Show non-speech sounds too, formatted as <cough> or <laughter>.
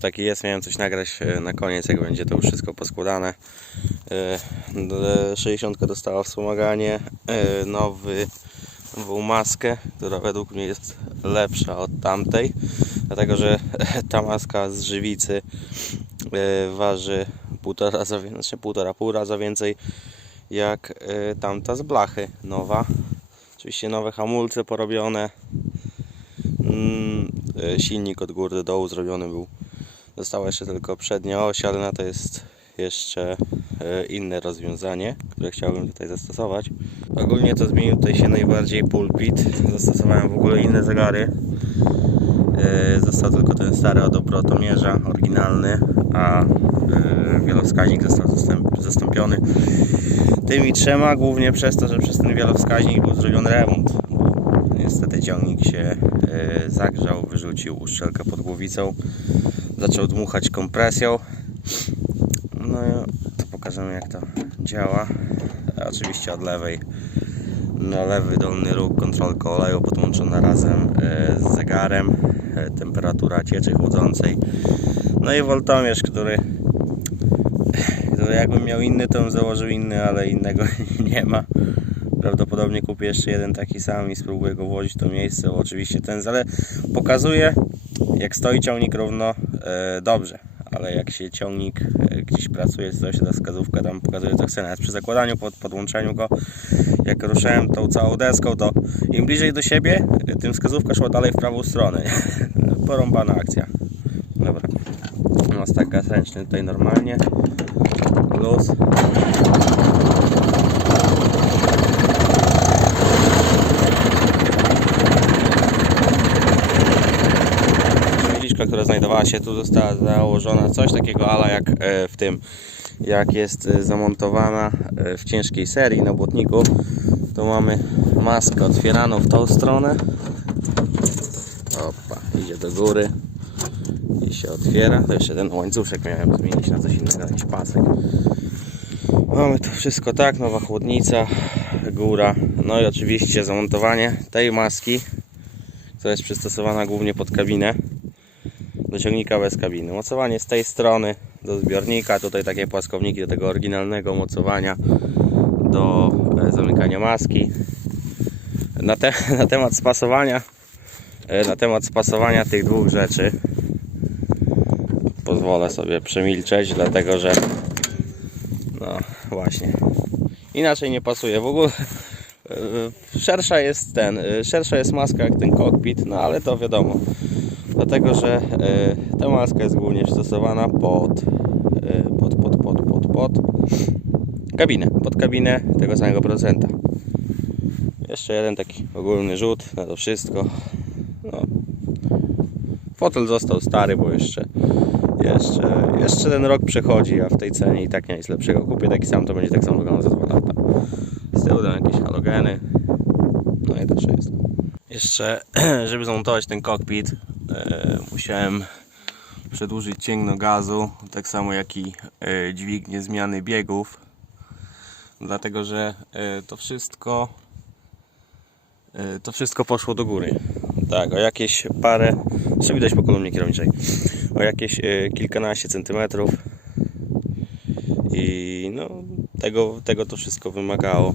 taki jest, miałem coś nagrać e, na koniec, jak będzie to już wszystko poskładane. E, d- 60 dostała wspomaganie, e, nowy, nową maskę, która według mnie jest lepsza od tamtej, dlatego że ta maska z żywicy e, waży półtora wie- znaczy półtora, pół raza więcej jak e, tamta z blachy nowa. Oczywiście nowe hamulce porobione. Mm, e, silnik od góry do dołu zrobiony był. Została jeszcze tylko przednia oś, ale na to jest jeszcze e, inne rozwiązanie, które chciałbym tutaj zastosować. Ogólnie to zmienił tutaj się najbardziej pulpit. Zastosowałem w ogóle inne zegary. E, Został tylko ten stary od obrotomierza, oryginalny, a e, wielowskaźnik został zastąpiony tymi trzema, głównie przez to, że przez ten wielowskaźnik był zrobiony remont. Niestety ciągnik się zagrzał, wyrzucił uszczelkę pod głowicą, zaczął dmuchać kompresją. No to pokażemy jak to działa. Oczywiście od lewej na lewy dolny róg kontrolka oleju podłączona razem e, z zegarem, e, temperatura cieczy chłodzącej. No i woltomierz, który to jakbym miał inny, to bym założył inny, ale innego <laughs> nie ma. Prawdopodobnie kupię jeszcze jeden taki sam i spróbuję go włożyć w to miejsce. bo Oczywiście ten, ale pokazuje jak stoi ciągnik równo e, dobrze, ale jak się ciągnik e, gdzieś pracuje, coś ta wskazówka tam pokazuje co chce. Nawet przy zakładaniu, pod podłączeniu go, jak ruszałem tą całą deską, to im bliżej do siebie, tym wskazówka szła dalej w prawą stronę. <laughs> Porąbana akcja. Dobra. No, tak gaz ręczny tutaj normalnie luz. Która znajdowała się tu została założona coś takiego ala jak e, w tym jak jest e, zamontowana e, w ciężkiej serii na błotniku to mamy maskę otwieraną w tą stronę opa, idzie do góry i się otwiera. To jeszcze ten łańcuszek miałem zmienić na coś innego, jakiś pasek. Mamy to wszystko tak, nowa chłodnica, góra, no i oczywiście zamontowanie tej maski, która jest przystosowana głównie pod kabinę, do ciągnika bez kabiny. Mocowanie z tej strony do zbiornika, tutaj takie płaskowniki do tego oryginalnego mocowania, do e, zamykania maski. Na, te, <laughs> na temat spasowania, e, na temat spasowania tych dwóch rzeczy pozwolę sobie przemilczeć, dlatego że no właśnie inaczej nie pasuje. W ogóle e, szersza jest ten, szersza jest maska jak ten kokpit, no ale to wiadomo. Dlatego, że e, ta maska jest głównie stosowana pod, e, pod, pod, pod, pod, pod kabinę, pod kabinę tego samego producenta. Jeszcze jeden taki ogólny rzut na to wszystko. No. Fotel został stary, bo jeszcze jeszcze, jeszcze ten rok przechodzi, a w tej cenie i tak nie jest lepszego. Kupię taki sam, to będzie tak samo wyglądał za 2 lata. Z tyłu dam jakieś halogeny. No i to jest. Jeszcze, <clears throat> żeby zamontować ten kokpit, musiałem przedłużyć cięgno gazu, tak samo jak i e, dźwignię zmiany biegów. Dlatego, że e, to wszystko e, to wszystko poszło do góry. Tak, o jakieś parę, co widać po kolumnie kierowniczej, o jakieś e, kilkanaście centymetrów i no tego, tego to wszystko wymagało.